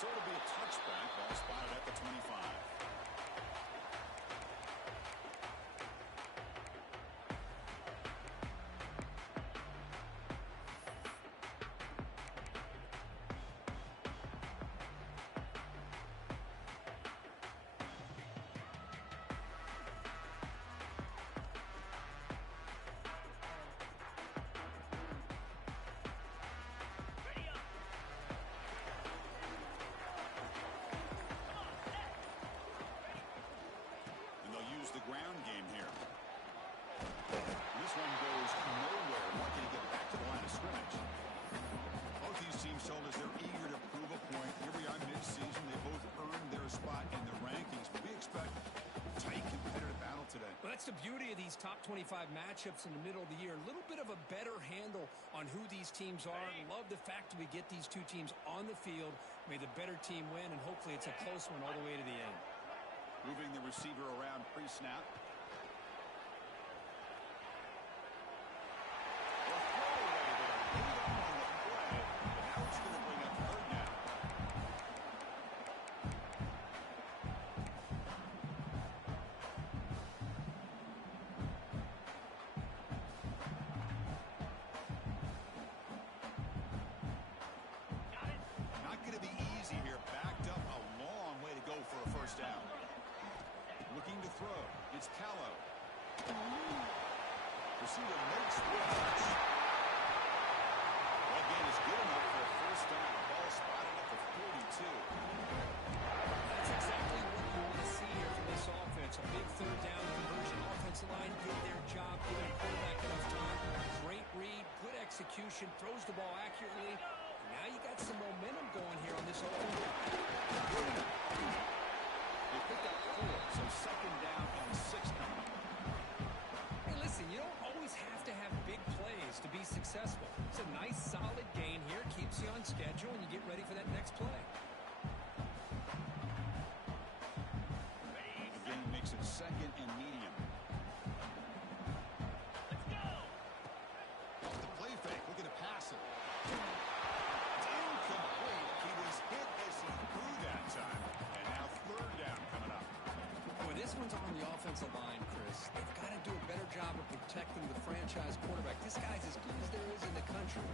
So it'll be a touchback. Ball spotted at the 25. The ground game here. This one goes nowhere. Lucky to get back to the line of scrimmage. Both these teams told us they're eager to prove a point. Here we are mid-season. They both earned their spot in the rankings. But we expect a tight, competitive battle today. Well, that's the beauty of these top 25 matchups in the middle of the year. A little bit of a better handle on who these teams are. Love the fact that we get these two teams on the field. May the better team win, and hopefully it's a close one all the way to the end. Moving the receiver around pre-snap. Not going to be easy here. Backed up a long way to go for a first down. Looking to throw. It's Callow. Receiver makes the catch. That gain is good enough for a first down. Ball spotted at the 42. That's exactly what you want to see here from this offense. A big third down conversion. Offensive line did their job, giving quarterback enough time. Great read, good execution, throws the ball accurately. Now you got some momentum going here on this offensive line. They picked up 4, so second down and 6 coming up. Hey, listen, you don't always have to have big plays to be successful. It's a nice, solid gain here. Keeps you on schedule, and you get ready for that next play. The gain makes it second and medium. Let's go! Off the play fake, looking to pass it. It's incomplete. He was hit as he threw that time. And now third down coming up. Boy, this one's on the offensive line, Chris. They've got to do a better job of protecting the franchise quarterback. This guy's as good as there is in the country,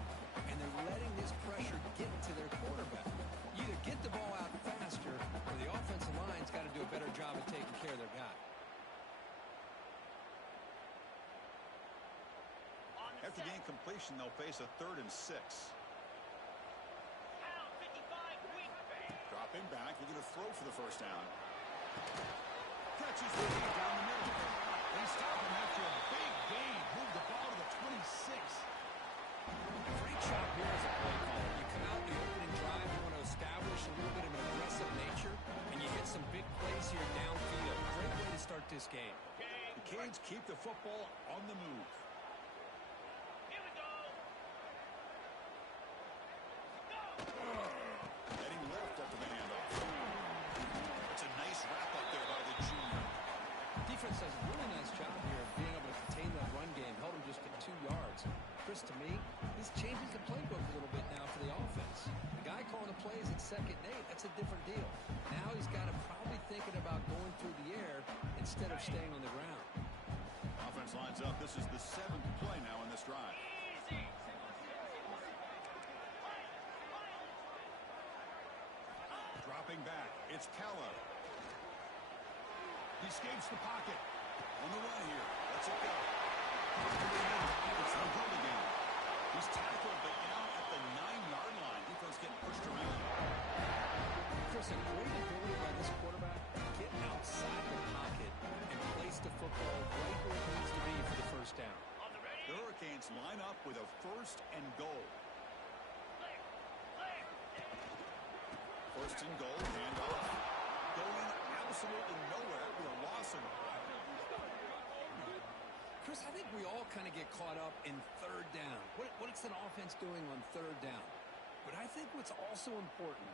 and they're letting this pressure get to their quarterback. You either get the ball out faster, or the offensive line's got to do a better job of taking care of their guy. After the incompletion, they'll face a 3rd and 6. Dropping back, looking to throw for the first down. Catches the lead down the middle. They stop him after a big gain. Move the ball to the 26. Great job here as a play caller. You come out in the opening drive, you want to establish a little bit of an aggressive nature, and you hit some big plays here downfield. Great way to start this game. The Canes keep the football on the move. Here we go. Heading left after the handoff. It's a nice wrap up there by the junior. Defense does a really nice job here of being able to contain that run game. Held him just at 2 yards. Chris, to me, this changes the playbook a little bit now for the offense. The guy calling the plays at 2nd and 8, that's a different deal. Now he's got to probably thinking about going through the air instead of staying on the ground. Offense lines up. This is the 7th play now in this drive. Easy. Dropping back. It's Callow. He escapes the pocket. On the run here. Lets it go. It's no good again. He's tackled, but now at the 9-yard line. Defense getting pushed around. Chris, a great ability by this quarterback to get outside the pocket and place the football right where it needs to be for the first down. The Hurricanes line up with a 1st and goal. First and goal, handoff. Going absolutely nowhere. It'll be a loss of a play. Chris, I think we all kind of get caught up in 3rd down. What's an offense doing on 3rd down? But I think what's also important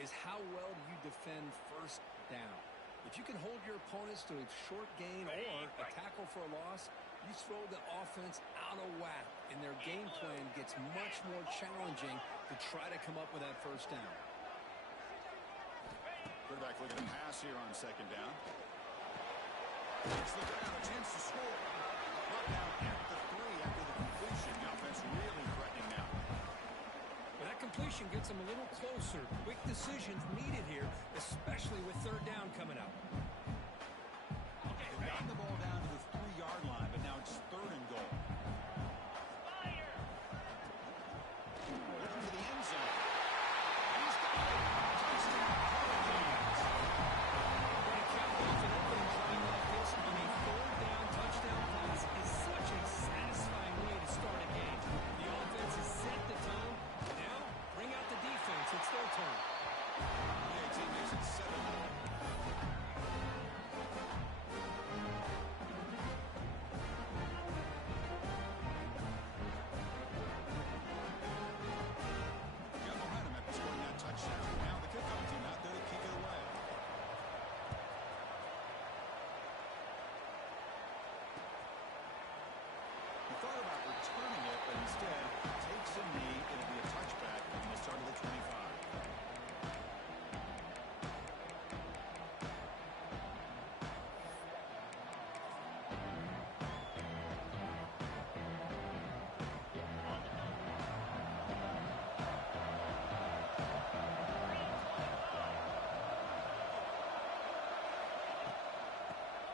is how well you defend 1st down. If you can hold your opponents to a short gain or a tackle for a loss, you throw the offense out of whack, and their game plan gets much more challenging to try to come up with that 1st down. Quarterback looking to pass here on second down. It's the down, a chance to score. Brought down at the 3 after the completion. The offense really threatening now. Well, that completion gets them a little closer. Quick decisions needed here, especially with third down coming up. They've gotten the ball down to the 3-yard line, but now it's 3rd and goal. Fire! Looking for the end zone. He's got it. Touchdown, Hurricanes. When a Cowboys an opening drive like this on a third down touchdown pass is such a satisfying way to start a game. The offense has set the tone. Now, bring out the defense. It's their turn. The team makes it 7-0. Got momentum after scoring that touchdown. Now the kickoff team out there to kick it away. He thought about returning it, but instead takes a knee. It'll be a touchback from the start of the 25.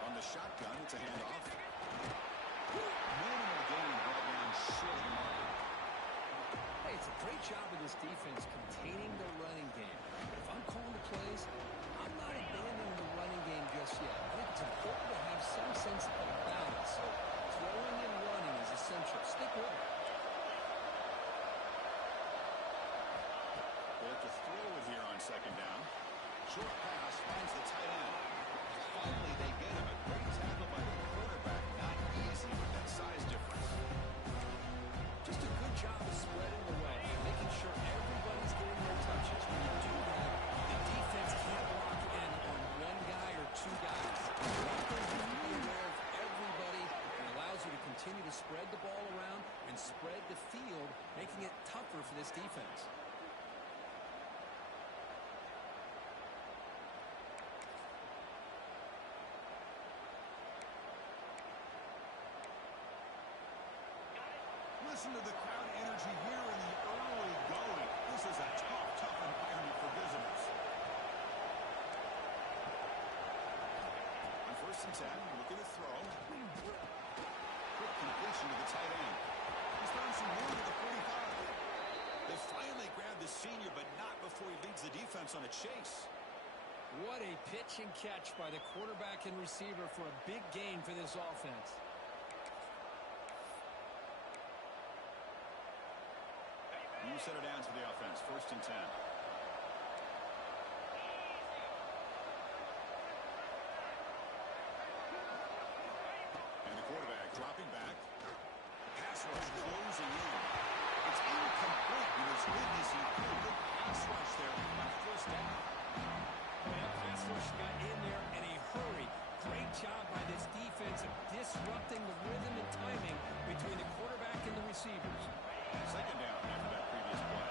On the shotgun, it's a handoff. Minimal gain brought down short of the mark. Hey, it's a great job of this defense containing the running game. But if I'm calling the plays, I'm not abandoning the running game just yet. I think it's important to have some sense of balance. So throwing and running is essential. Stick with it. They have to throw it here on second down. Short pass finds the tight end. Finally, they get him. A great tackle by the quarterback. Not easy with that size difference. Just a good job of spreading the way, making sure everybody's getting their touches. When you do that, the defense can't lock in on one guy or two guys. You're really aware of everybody and allows you to continue to spread the ball around and spread the field, making it tougher for this defense. Listen to the crowd energy here in the early going. This is a tough environment for visitors. On 1st and 10, looking to throw. Quick completion to the tight end. He's throwing some room to the 45. They finally grabbed the senior, but not before he leads the defense on a chase. What a pitch and catch by the quarterback and receiver for a big gain for this offense. You set it down to the offense. 1st and 10. And the quarterback dropping back. Pass rush closing in. It's incomplete. But as good as he could. Good pass rush there on 1st down. That pass rush got in there in a hurry. Great job by this defense of disrupting the rhythm and timing between the quarterback and the receivers. Second down after that previous play.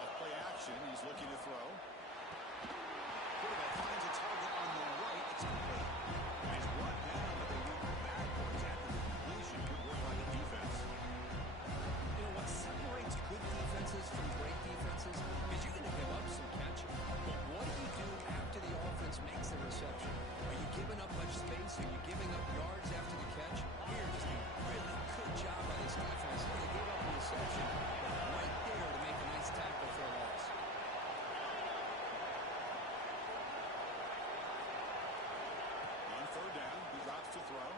Off play action. He's looking to throw. Quarterback finds a target on the right. It's complete. He's brought down, but they went backwards after the completion. Good work by the defense. You know what separates good defenses from great defenses is you're going to give up some catching. But what do you do after the offense makes the reception? Are you giving up much space? Are you giving up yards after the catch? Here, just a really good job by this defense. They gave up the reception, but right there to make a nice tackle for a loss. On 3rd down, he drops to throw.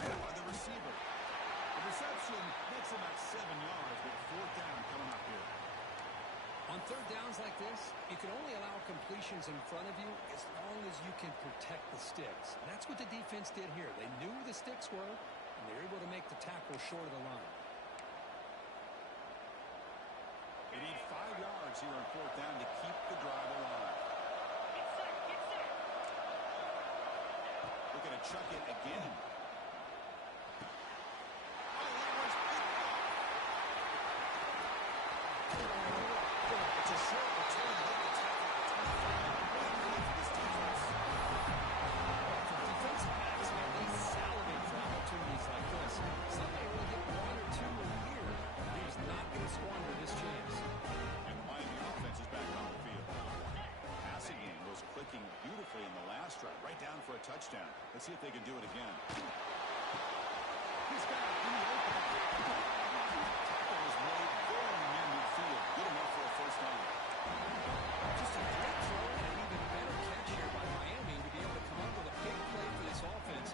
Right by the receiver. The reception makes him at 7 yards, but 4th down coming up here. On third downs like this, you can only allow completions in front of you as long as you can protect the sticks. And that's what the defense did here. They knew where the sticks were, and they were able to make the tackle short of the line. They need 5 yards here on 4th down to keep the drive alive. Get set, get set. Looking to chuck it again. Oh, that was picked off. blocking beautifully in the last drive, right down for a touchdown. Let's see if they can do it again. He's got it in the open. Tackle was made very near midfield. Good enough for a first down. Just a great throw and an even better catch here by Miami to be able to come up with a big play for this offense.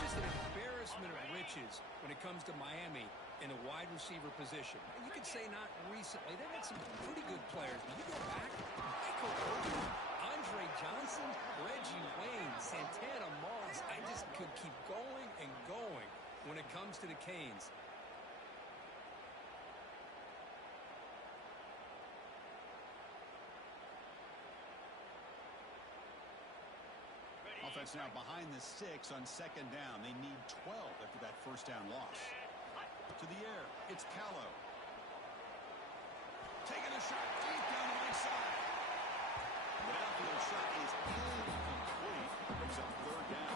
Just an embarrassment of riches when it comes to Miami in a wide receiver position. And you could say not recently. They've had some pretty good players. When you go back, Michael Irvin, Andre Johnson, Reggie Wayne, Santana Moss. I just could keep going and going when it comes to the Canes. Offense now behind the 6 on second down. They need 12 after that first down loss. To the air, it's Callow. Taking a shot deep down the right side. The downfield shot is incomplete. Brings up third down.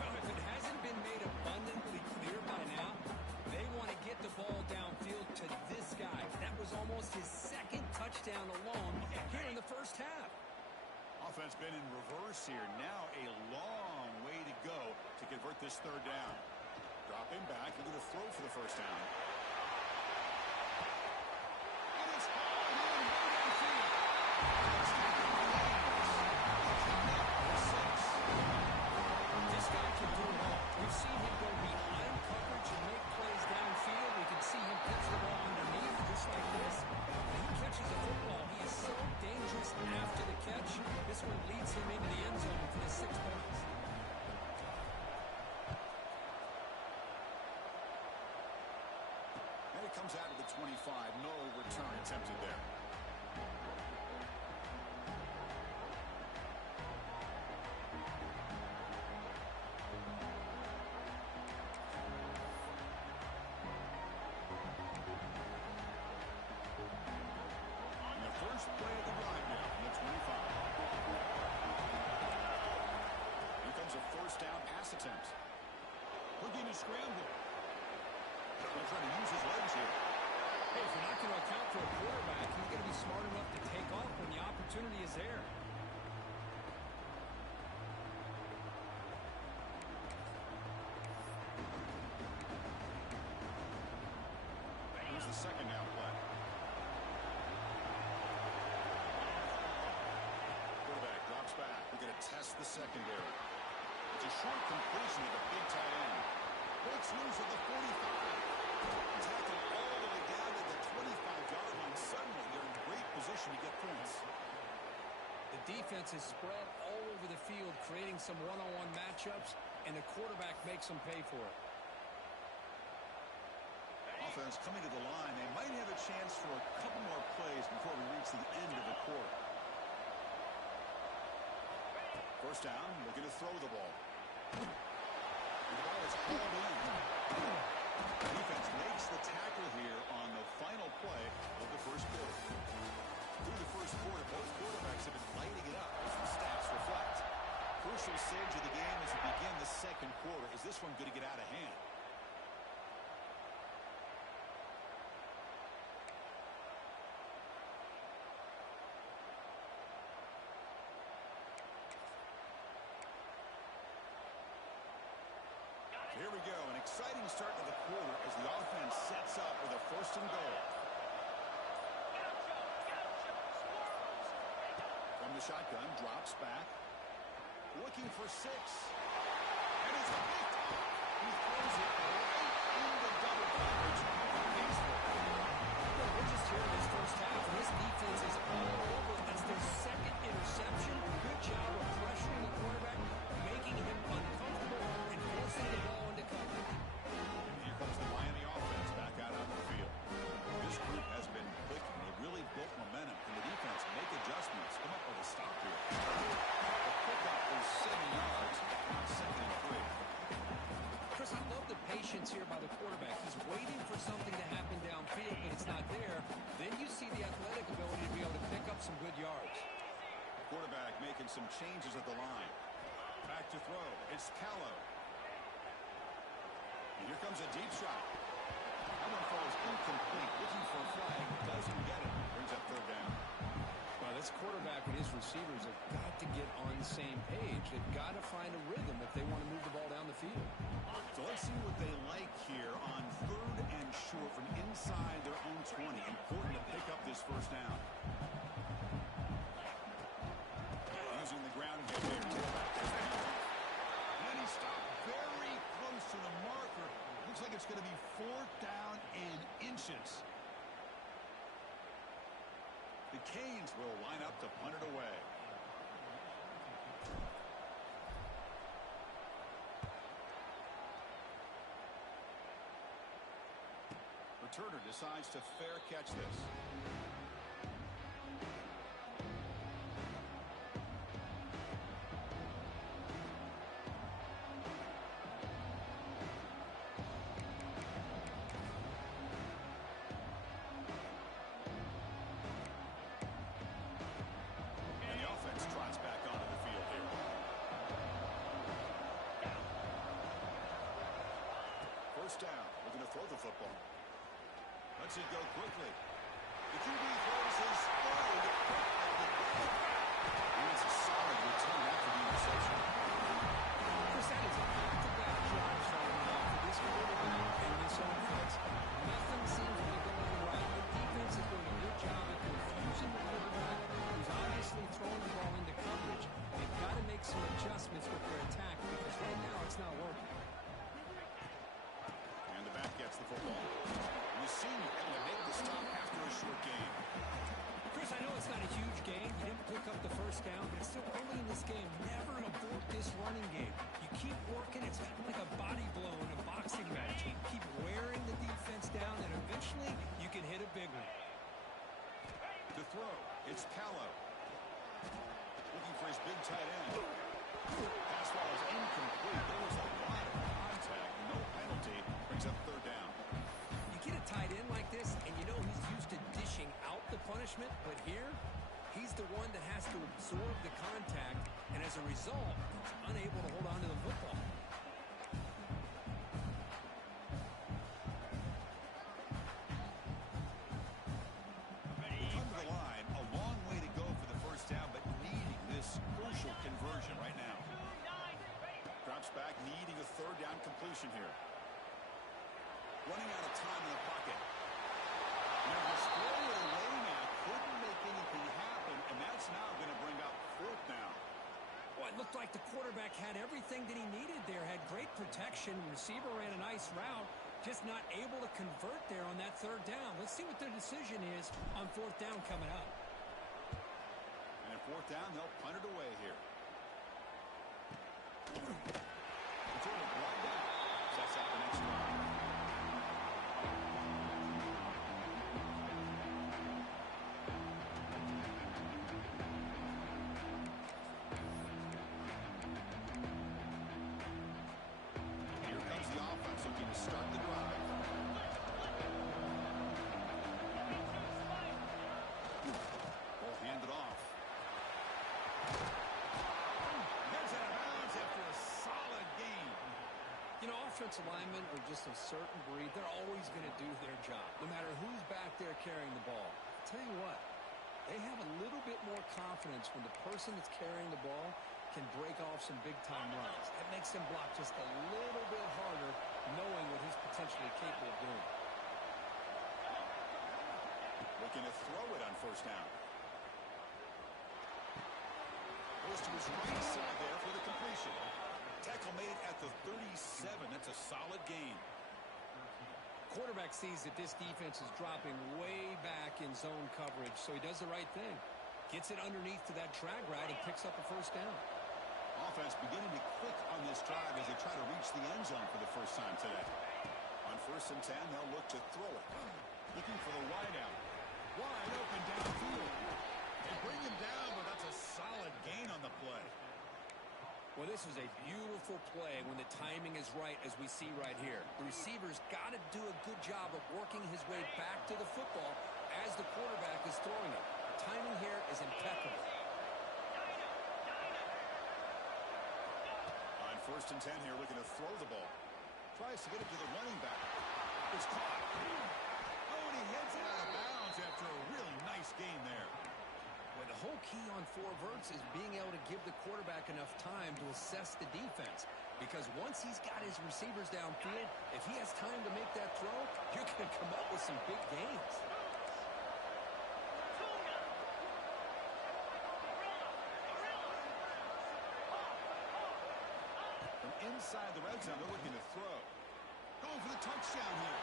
Well, if it hasn't been made abundantly clear by now, they want to get the ball downfield to this guy. That was almost his second touchdown alone here in the first half. Offense been in reverse here. Now a long way to go to convert this third down. Dropping back, looking to throw for the first down. It is hard in way downfield. This guy can do it all. We've seen him go behind coverage and make plays downfield. We can see him catch the ball underneath just like this. When he catches the football, he is so dangerous after the catch. This one leads him into the end zone for the 6 points. And it comes out of the 25. No return attempted there. And the first play of the drive now from the 25. Here comes a first down pass attempt. Looking to scramble. He's trying to use his legs here. Hey, if you're not going to account for a quarterback, he's going to be smart enough to take off when the opportunity is there. Here's the second down play. Quarterback drops back. We're going to test the secondary. It's a short completion to the big tight end. Breaks loose at the 45. Tackled all the way down to the 25-yard line. Suddenly, they're in great position to get points. The defense is spread all over the field, creating some one-on-one matchups, and the quarterback makes them pay for it. Offense coming to the line. They might have a chance for a couple more plays before we reach the end of the quarter. First down, looking to throw the ball. And the ball is hauled in. The defense makes the tackle here on the final play of the first quarter. Through the first quarter, both quarterbacks have been lighting it up as the stats reflect. Crucial stage of the game as we begin the second quarter. Is this one going to get out of hand? Here we go, an exciting start to the quarter as the offense sets up with a first and goal. From the shotgun, drops back. Looking for 6. And it's picked up. He throws it right into double coverage. We're just here in this first half, and this defense is all over. That's their second interception. Good job of pressuring the quarterback, making him uncomfortable, and forcing the ball into coverage. And here comes the Miami offense back out on the field. This group has been clicking. They really built momentum. Can the defense make adjustments? Come up with a stop here. The pickup is 7 yards on second and 3. Chris, I love the patience here by the quarterback. He's waiting for something to happen downfield, but it's not there. Then you see the athletic ability to be able to pick up some good yards. Quarterback making some changes at the line. Back to throw. It's Callow. And here comes a deep shot. That one falls incomplete. Looking for a flag. Doesn't get it. Brings up third down. Well, this quarterback, when receivers have got to get on the same page. They've got to find a rhythm if they want to move the ball down the field. So let's see what they like here on 3rd and short from inside their own 20. Important to pick up this first down. Using the ground game here. And he stopped very close to the marker. Looks like it's going to be 4th down and inches. The Canes will line up to punt it away. Returner decides to fair catch this. And the offense trots back onto the field here. First down, looking to throw the football. Let's it go quickly. The QB throws his third. And it's a solid return after the interception. Chris, that is a back-to-back drives right now for this quarterback and this offense. Nothing seems to be going right. The defense is doing a good job at confusing the quarterback, who's obviously throwing the ball into coverage. They've got to make some adjustments with their attack because right now it's not working. And the back gets the football. And the senior able to make the stop after a short game. Chris, I know it's not a huge game. You didn't pick up the first down, but it's still early in this game. Never abort this running game. You keep working. It's kind of like a body blow in a boxing match. You keep wearing the defense down, and eventually you can hit a big one. To throw, it's Callow. Looking for his big tight end. Pass ball is incomplete. There was a lot of contact. No penalty. Brings up 3rd down. You get a tight end like this, and you know he's used to dishing out the punishment, but here, he's the one that has to absorb the contact, and as a result, he's unable to hold on to the football. Come to the line, a long way to go for the first down, but needing this crucial conversion right now. Drops back, needing a 3rd down completion here. Running out of time in the pocket. Now this throw away now couldn't make anything happen, and that's now going to bring up 4th down. Well, it looked like the quarterback had everything that he needed there, had great protection. Receiver ran a nice route, just not able to convert there on that 3rd down. Let's see what their decision is on 4th down coming up. And at 4th down, they'll punt it away here. Returning right down. Sets up the next drive. Here comes the offense looking to start the drive. Ball handed off. Gets out of bounds after a solid game. You know, offensive linemen are just a certain breed. They're always going to do their job, no matter who's back there carrying the ball. I'll tell you what, they have a little bit more confidence when the person that's carrying the ball can break off some big-time runs. That makes them block just a little bit harder, knowing what he's potentially capable of doing. Looking to throw it on 1st down. Goes to his right side there for the completion. Tackle made at the 37. That's a solid gain. Quarterback sees that this defense is dropping way back in zone coverage, so he does the right thing. Gets it underneath to that drag route and picks up a 1st down. Offense beginning to click on this drive as they try to reach the end zone for the first time today. On 1st and 10, they'll look to throw it. Looking for the wideout. Wide open downfield. They bring him down, but that's a solid gain on the play. Well, this is a beautiful play when the timing is right, as we see right here. The receiver's got to do a good job of working his way back to the football as the quarterback is throwing it. The timing here is impeccable. On 1st and 10 here, looking to throw the ball. Tries to get it to the running back. It's caught. Oh, and he heads it out of bounds after a really nice gain there. Well, the whole key on four verts is being able to give the quarterback enough time to assess the defense. Because once he's got his receivers downfield, if he has time to make that throw, you're going to come up with some big gains. From inside the red zone, they're looking to throw. Going for the touchdown here.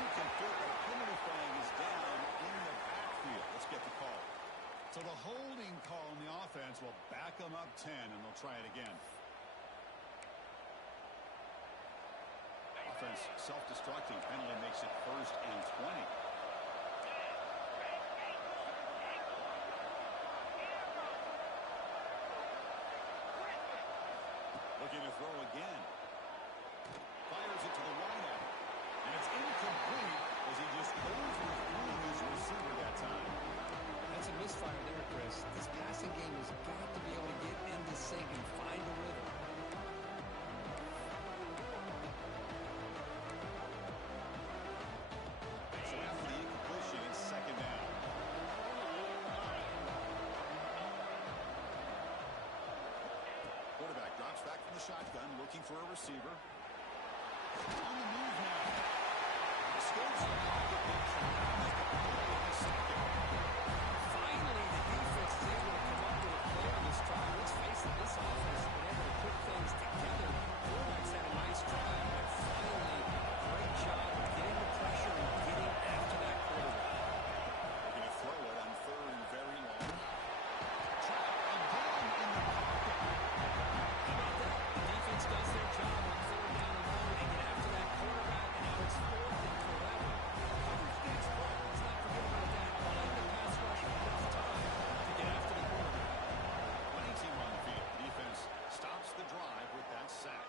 Incomplete. The penalty flag is down in the backfield. Let's get the call. So the holding call on the offense will back them up 10, and they'll try it again. Offense self-destructing. Penalty makes it 1st and 20. Looking to throw again. Fires it to the wideout. And it's incomplete as he just overthrew his receiver that time. That's a misfire there, Chris. This passing game has got to be able to get into sync and find a rhythm. So after the incompletion, it's 2nd down. Quarterback drops back from the shotgun, looking for a receiver. On the move now. Escapes the pocket, makes a play in the second. Finally, the defense is able to come up with a play on this drive. Let's face it, this offense has been able to put things together. Quarterback's had a nice drive, but finally, great job of getting the pressure and getting after that quarterback. Looking to throw it on 3rd and very long. Trapped again in the pocket. How about that? The defense does their job on 3rd down and long and get after that quarterback, and now it's 4th and 11. Coverage next play. Let's not forget about that. Playing the pass rush enough time to get after the quarterback. Winning team on the field. Defense stops the drive with that sack.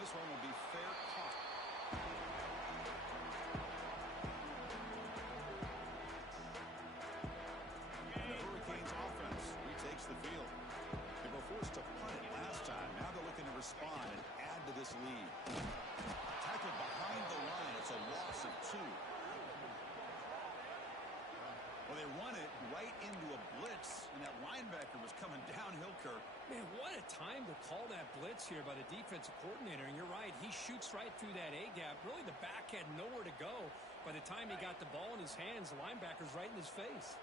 This one will be fair caught. And the Hurricanes offense retakes the field. They were forced to punt it last time. Now they're looking to respond and add to this lead. Tackled behind the line. It's a loss of 2. Well, they run it right into a blitz, and that linebacker was coming downhill, Kirk. Man, what a time to call that blitz here by the defensive coordinator. And you're right, he shoots right through that A-gap. Really, the back had nowhere to go. By the time he got the ball in his hands, the linebacker's right in his face.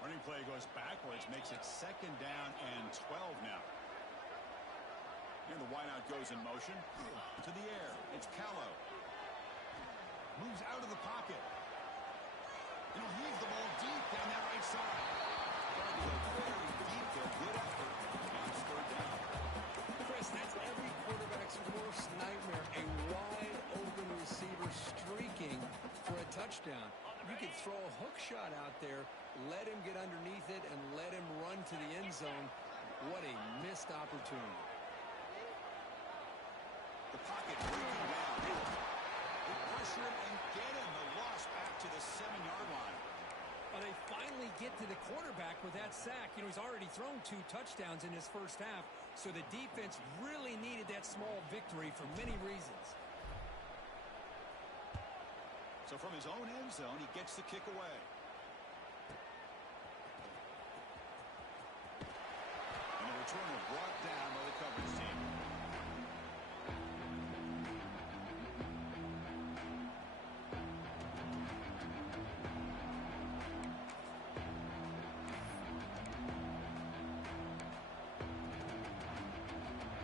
Running play goes backwards, makes it 2nd down and 12 now. And the wideout goes in motion. To the air. It's Callow. Moves out of the pocket. And he'll heave the ball deep down that right side. Trying to go very deep there. Good effort. And it's 3rd down. Chris, that's every quarterback's worst nightmare. A wide open receiver streaking for a touchdown. You could throw a hook shot out there, let him get underneath it, and let him run to the end zone. What a missed opportunity. The pocket breaking down. They pressure him and get him. The loss back to the 7-yard line. Well, they finally get to the quarterback with that sack. You know, he's already thrown 2 touchdowns in his first half, so the defense really needed that small victory for many reasons. So from his own end zone, he gets the kick away. And the returner brought down by the coverage team.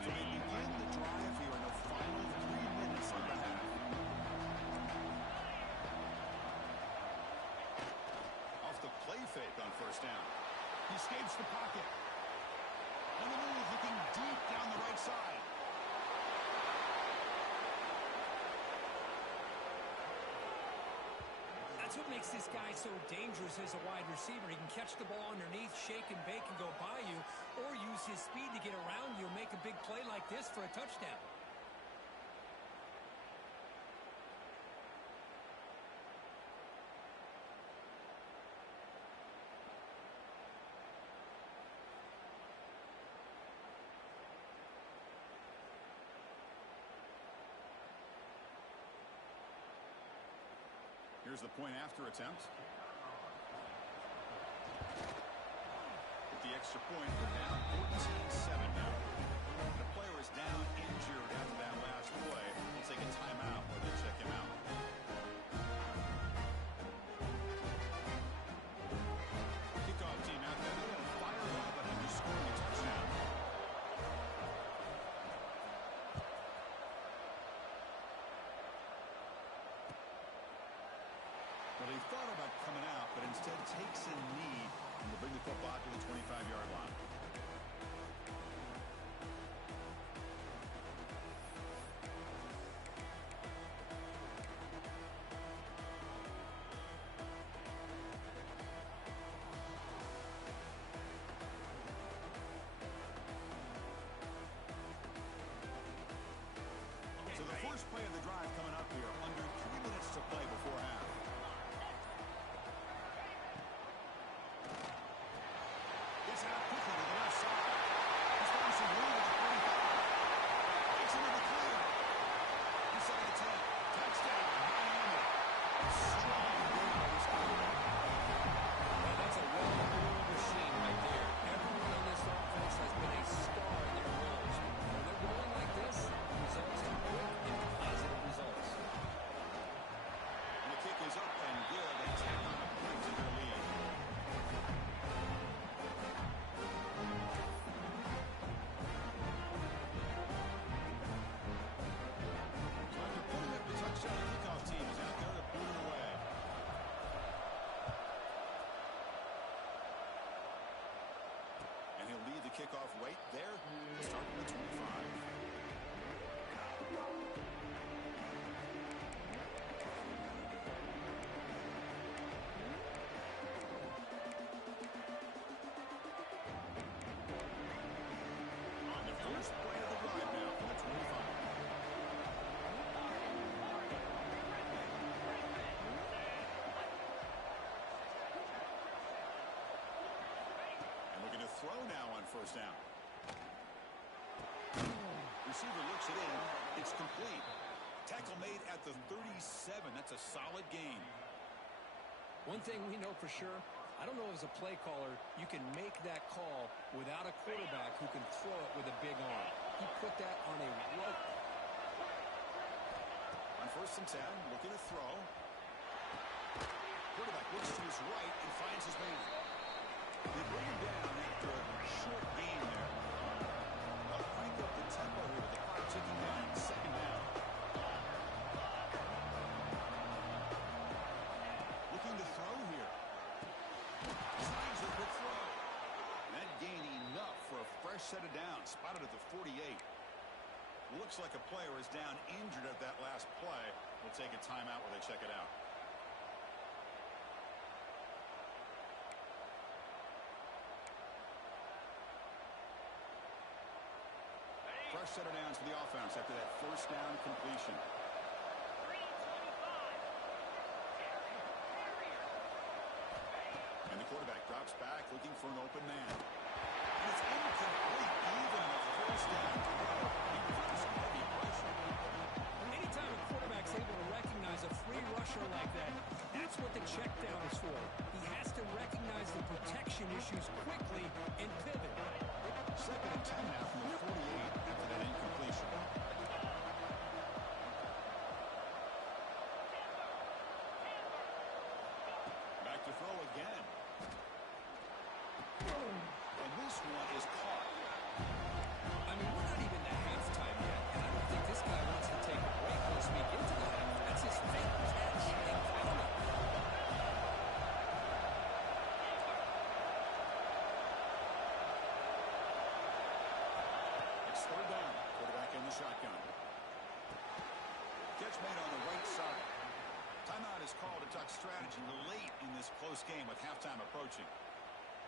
So they begin the drive here in the final 3 minutes of the half. Off the play fake on 1st down. He escapes the pocket. On the move, looking deep down the right side. That's what makes this guy so dangerous as a wide receiver. He can catch the ball underneath, shake and bake and go by you, or use his speed to get around you and make a big play like this for a touchdown. Here's the point after attempt. the extra point. They're down 14-7 now. The player is down injured after that last play. We'll take a timeout where they check him out. Kickoff team out there. They're going to fire it up after scoring a touchdown. Well, he thought about coming out, but instead takes a knee and will bring the football to the 25-yard line. So the first play of the drive coming up here, under 3 minutes to play before half. Gets out quickly to the left side. He's found some room at the 45. Takes him to the clear. Inside the 10. Touchdown, Miami. Strong game by this quarterback. Well, that's a well-oiled machine right there. Everyone on this offense has been a star in their roles. When they're going like this, the results are quick and positive results. And the kick is up and good. They tack on a point to their lead. So after putting up the touchdown, the kickoff team is out there to boot it away. And he'll lead the kickoff right there to start from the 25. On the first play of the drive now from the 25. And looking to throw now on first down. Receiver looks it in. It's complete. Tackle made at the 37. That's a solid gain. One thing we know for sure, I don't know as a play caller, you can make that call without a quarterback who can throw it with a big arm. He put that on a rope. On first and 10, looking to throw. Quarterback looks to his right and finds his man. They bring him down after a short gain there. They'll crank up the tempo here with the clock ticking down. Second down. Looking to throw here. Tries a quick throw. That gain enough for a fresh set of downs. Spotted at the 48. Looks like a player is down injured at that last play. We'll take a timeout where they check it out. Fresh set of downs for the offense after that first down completion. 325. And the quarterback drops back looking for an open man. And it's incomplete even with the first down. He was under some heavy pressure. Anytime a quarterback's able to recognize a free rusher like that, that's what the check down is for. He has to recognize the protection issues quickly and pivot. Second and 10 now from the 48 after that incompletion. Back to throw again. And this one is caught. I mean, we're not even to halftime yet, and I don't think this guy wants to take a break once we get to the half. That's his fake catch and count it. It's third down. Quarterback in the shotgun. Catch made on the right side. Timeout is called to talk strategy late in this close game with halftime approaching.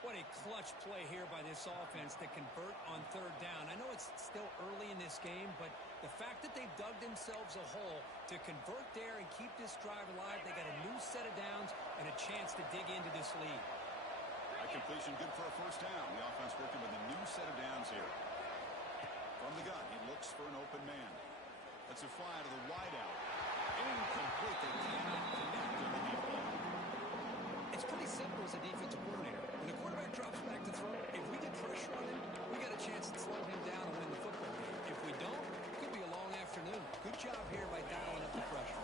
What a clutch play here by this offense to convert on third down. I know it's still early in this game, but the fact that they've dug themselves a hole to convert there and keep this drive alive, they got a new set of downs and a chance to dig into this lead. A completion good for a first down. The offense working with a new set of downs here. From the gun, he looks for an open man. Let's it fly to the wideout. Incomplete. They cannot connect on the deep ball. It's pretty simple as a defensive coordinator. When the quarterback drops back to throw, if we chance to slow him down and win the football game. If we don't, it could be a long afternoon. Good job here by dialing up the pressure.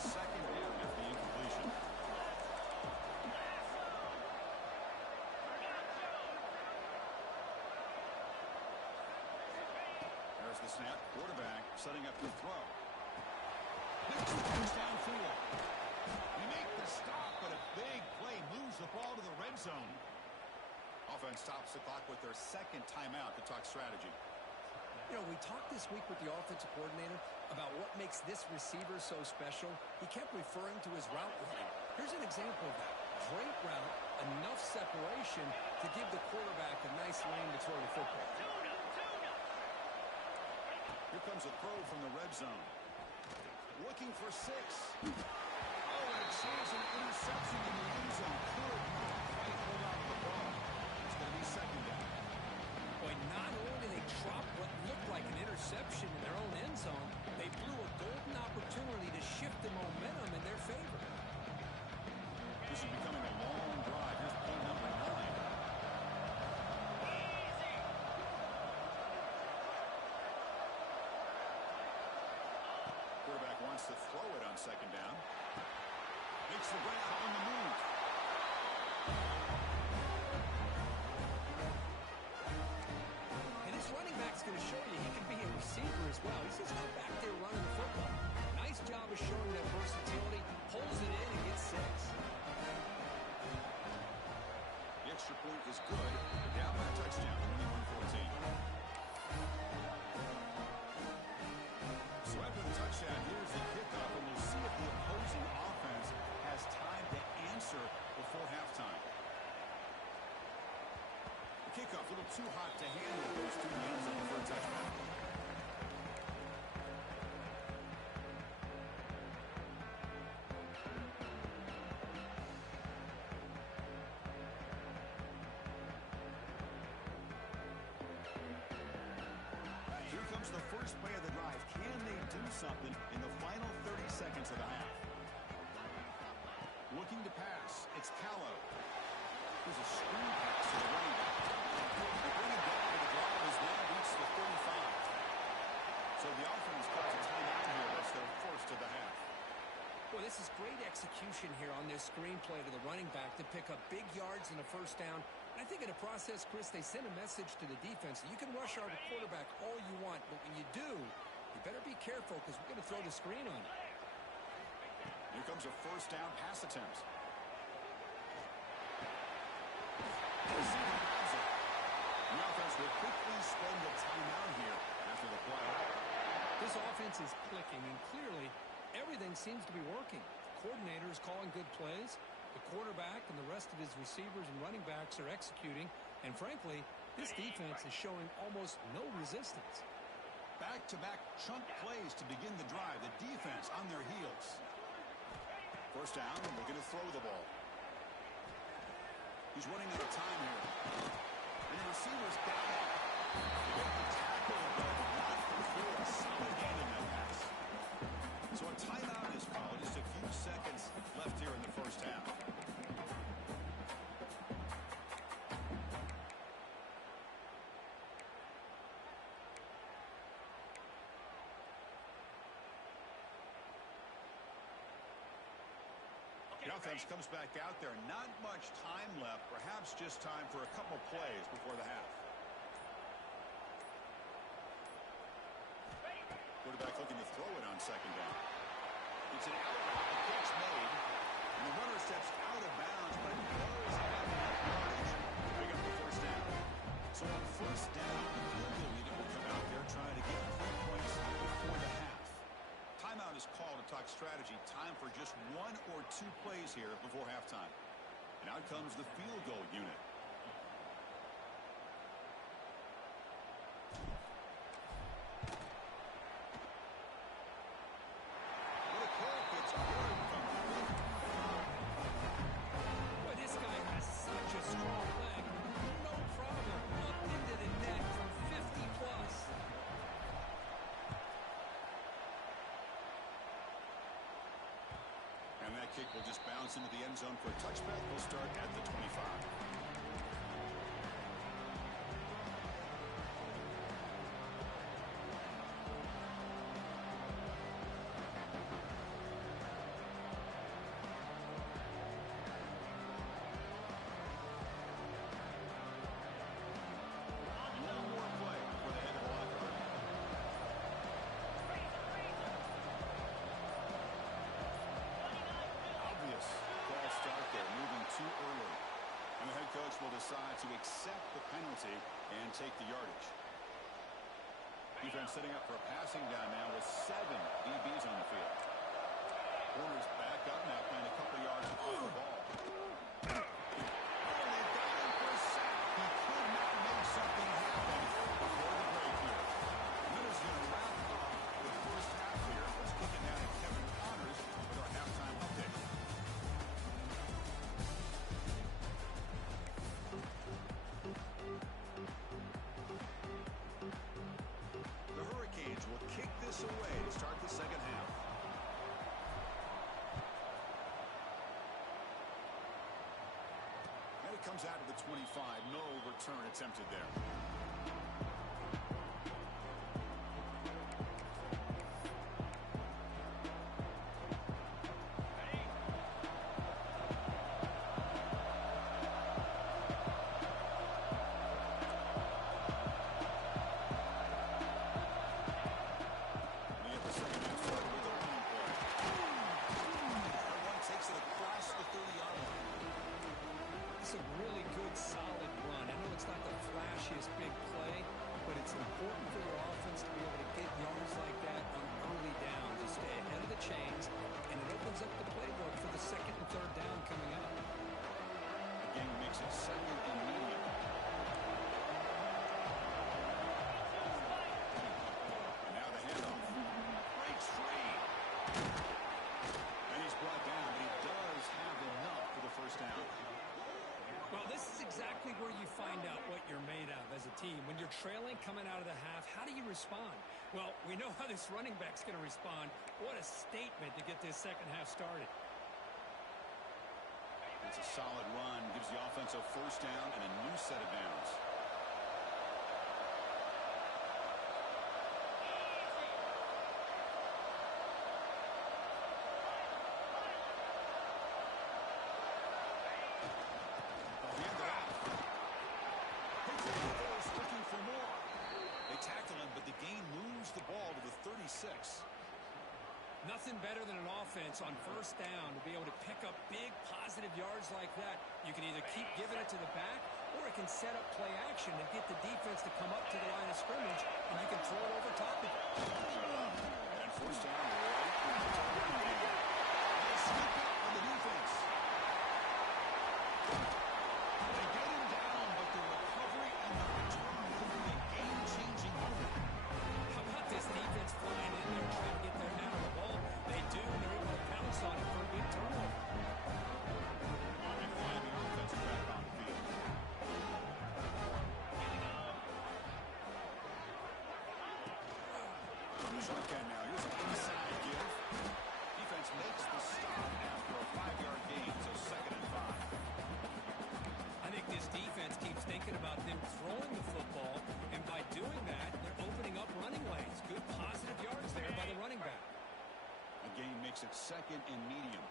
Second down after the incompletion. There's the snap. Quarterback setting up to throw. This is touchdown field. We make the stop, but a big play moves the ball to the red zone. Offense stops the clock with their second timeout to talk strategy. You know, we talked this week with the offensive coordinator about what makes this receiver so special. He kept referring to his route running. Here's an example of that. Great route, enough separation to give the quarterback a nice lane to throw the football. Here comes a throw from the red zone. Looking for 6. Oh, and it saves an interception in the end zone. Could not quite hold on to the ball. It's going to be second down. Boy, not only did they drop what looked like an interception in their own end zone, they blew a golden opportunity to shift the momentum in their favor. This is becoming a long drive. Here's play number 9. Quarterback wants to throw it on second down. Makes the grab on the move. And this running back's going to show you he can be a receiver as well. He's just not back there running the football. Nice job of showing that versatility. Pulls it in and gets 6. The extra point is good. Down by a touchdown, 21-14. So after the touchdown, here's the kickoff, and we'll see if the opposing offense has time to answer before halftime. The kickoff a little too hot to handle. Goes through the end zone for a touchdown. Here comes the first play of the drive. Can they do something in the final 30 seconds of the half? Looking to pass. It's Callow. There's a screen pass to the running back. They bring it down to the drive as now reached the 35. So the offense calls a timeout here. That's their first of the half. Well, this is great execution here on this screen play to the running back to pick up big yards and a first down. And I think in the process, Chris, they send a message to the defense. You can rush our quarterback all you want, but when you do, you better be careful because we're going to throw the screen on you. Here comes a first down pass attempt. The offense will quickly spend a timeout here after the play. This offense is clicking, and clearly everything seems to be working. The coordinator is calling good plays. The quarterback and the rest of his receivers and running backs are executing. And frankly, this defense is showing almost no resistance. Back-to-back chunk plays to begin the drive. The defense on their heels. First down, and we're going to throw the ball. He's running out of time here. And the receiver's got it. They make the tackle, but not fulfill a solid hand in that pass. So a timeout is followed. Just a few seconds left here in the first half. The offense comes back out there. Not much time left. Perhaps just time for a couple plays before the half. Quarterback looking to throw it on second down. It's an out route. The catch made. And the runner steps out of bounds, but goes out of yardage. Pick up the first down. So on first down, the field goal unit will come out there trying to get 3 points before the half. Timeout is called to talk strategy. Time for just 1 or 2 plays here before halftime. And out comes the field goal unit. What a kick. It's good from 50. Boy, this guy has such a strong leg. No problem. Up into the net from 50 plus. And that kick will just bounce into the end zone for a touchback. We'll start at the 25. will decide to accept the penalty and take the yardage. Defense setting up for a passing down now with 7 DBs on the field. Corners back up now, playing a couple yards off the ball. Oh, they got him for a sack. He could not make something happen before the break here. Winners going to wrap up the first half here. Let's kick it down to Kevin Connors with our halftime update. The Hurricanes will kick this away to start the second half. And it comes out of the 25. No return attempted there. We get the second half started with a running play. That one takes it across the 30-yard line. It's a really good, solid run. I know it's not the flashiest big play, but it's important for your offense to be able to get yards like that on early downs. You stay ahead of the chains, and it opens up the playbook for the second and third down coming up. Again, makes it second and medium. Now the handoff. Breaks free. And he's brought down, but he does have enough for the first down. Well, this is exactly where you find out what you're made of as a team. When you're trailing coming out of the half, how do you respond? Well, we know how this running back's going to respond. What a statement to get this second half started. It's a solid run, gives the offense a first down and a new set of downs. He ended up. Hits it close, looking for more. They tackle him, but the gain moves the ball to the 36. Nothing better than an offense on first down to be able to pick up big positive yards like that. You can either keep giving it to the back, or it can set up play action and get the defense to come up to the line of scrimmage, and you can throw it over top of it. And first down, right into the running game. They sneak up on the defense. They get him down, but the recovery and the return will be a game-changing moment. How about this defense flying in there trying to get their hand on the ball? They do, and they're able to pounce on it for a big turnover. And flying the offense back on the field. Shotgun now. Here's an inside give. Defense makes the stop after a 5-yard gain, so second and 5. I think this defense keeps thinking about them throwing the football, and by doing that, they're opening up running lanes. Good positive yards there by the running back. A gain makes it second and medium.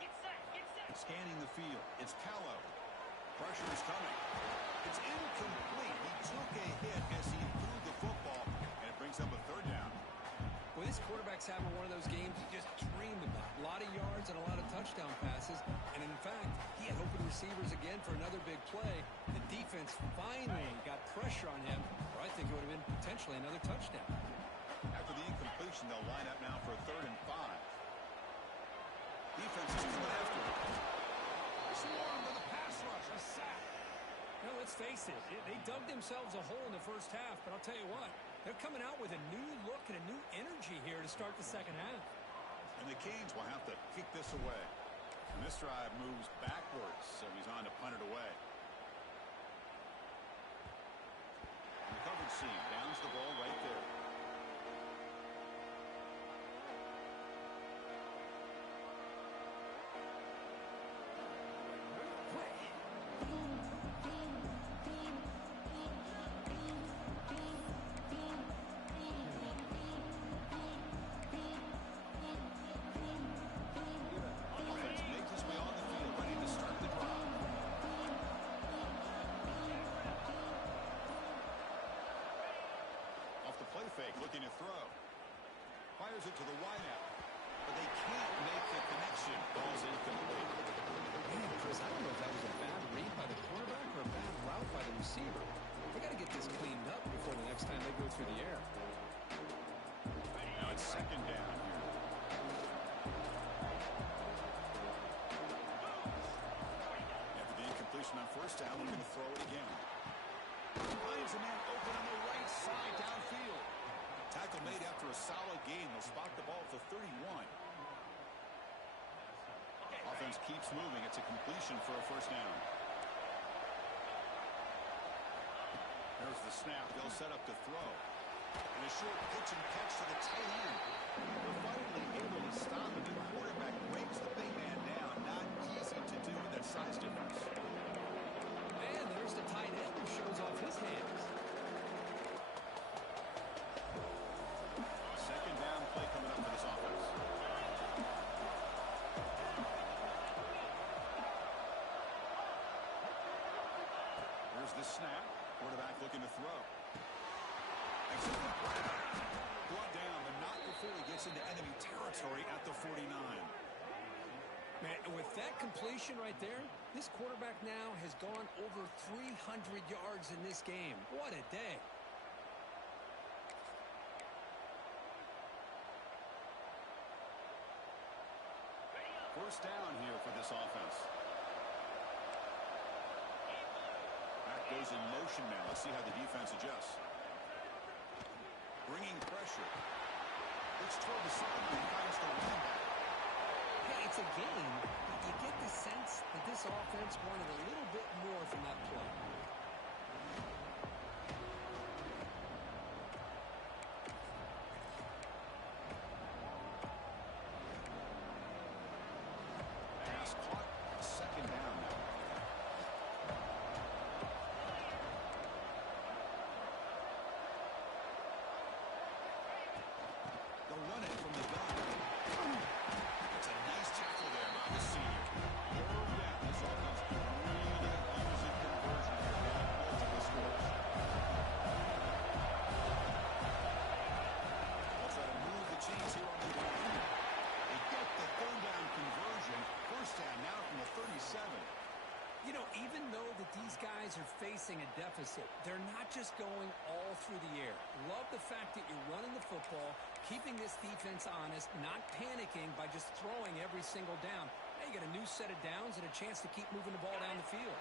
Get set, get set. Scanning the field. It's Callow. Pressure is coming. It's incomplete. He took a hit as he threw the football, and it brings up a third down. Well, this quarterback's having one of those games you just dreamed about. A lot of yards and a lot of touchdown passes. And in fact, he had open receivers again for another big play. The defense finally got pressure on him, or I think it would have been potentially another touchdown. After the incompletion, they'll line up now for a third and 5. Defense is coming after him. Swarmed by the pass rush. A sack. No, let's face it, they dug themselves a hole in the first half, but I'll tell you what, they're coming out with a new look and a new energy here to start the second half. And the Canes will have to kick this away. And this drive moves backwards, so he's on to punt it away. And the coverage seam downs the ball right there. Offense makes its way on the field, ready to start the drive. Off the play fake, looking to throw. Fires it to the wideout. but they can't make the connection. Ball's incomplete. Man, Chris, I don't know if that was a bad read by the quarterback or a bad route by the receiver. They got to get this cleaned up before the next time they go through the air. Now it's second down here. After the incompletion on first down, they're going to throw it again. Finds a man open on the right side downfield. Tackle made after a solid gain. They'll spot the ball at the 31. Offense keeps moving. It's a completion for a first down. There's the snap. They'll set up to throw. And a short pitch and catch to the tight end. They're finally able to stop him. The quarterback breaks the big man down. Not easy to do with that size difference. And there's the tight end who shows off his hands. Second down play coming up for this offense. Here's the snap. Quarterback looking to throw. Brought down, but not before he gets into enemy territory at the 49. Man, with that completion right there, this quarterback now has gone over 300 yards in this game. What a day. First down here for this offense. Back goes in motion man. Let's see how the defense adjusts. Bringing pressure. Looks toward the sideline. Finds the running back. Hey, it's a game, but you get the sense that this offense wanted a little bit more from that play. Pass caught. Second down now. They'll run it from the gun. It's a nice tackle there by the senior. Yeah, this offense really using conversion here. Multiple scores. They'll try to move the chains here on the ground. They get the third down conversion. First down now from the 37. You know, even though that these guys are facing a deficit, they're not just going all through the air. Love the fact that you're running the football, keeping this defense honest, not panicking by just throwing every single down. Now you got a new set of downs and a chance to keep moving the ball down the field.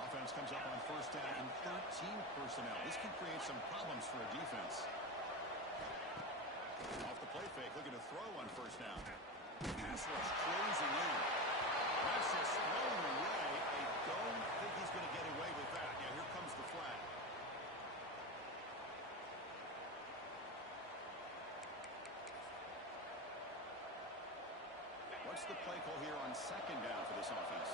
Offense comes up on first down and 13 personnel. This can create some problems for a defense. Off the play fake, looking to throw on first down. Pass rush closing in. That's just thrown away. I don't think he's going to get away with that. Yeah, here comes the flag. What's the play call here on second down for this offense?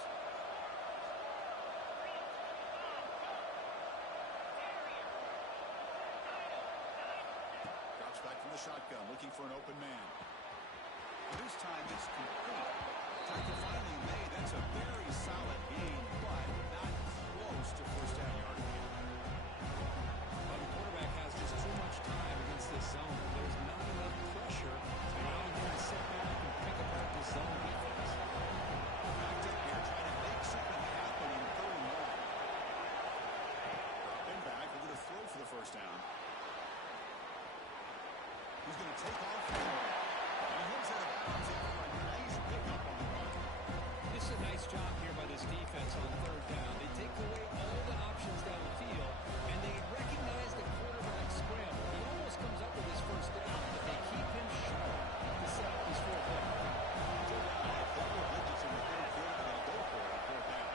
Drops back from the shotgun, looking for an open man. This time it's complete. Tackle finally made. That's a very solid gain, but not close to first down yardage. Well, the quarterback has just too much time against this zone. There's not enough pressure to allow him to sit back and pick apart the zone defense. Backed up here, trying to make something happen in third and long. Dropping back, we're going to throw for the first down. He's going to take off from there. And he heads out of bounds after a nice pickup on the run. This is a nice job here by this defense on third down. They take away all the options down the field, and they recognize the quarterback scramble. He almost comes up with his first down, but they keep him sharp to set up his fourth down. Double digits in the third quarter, and they'll go for it on fourth down.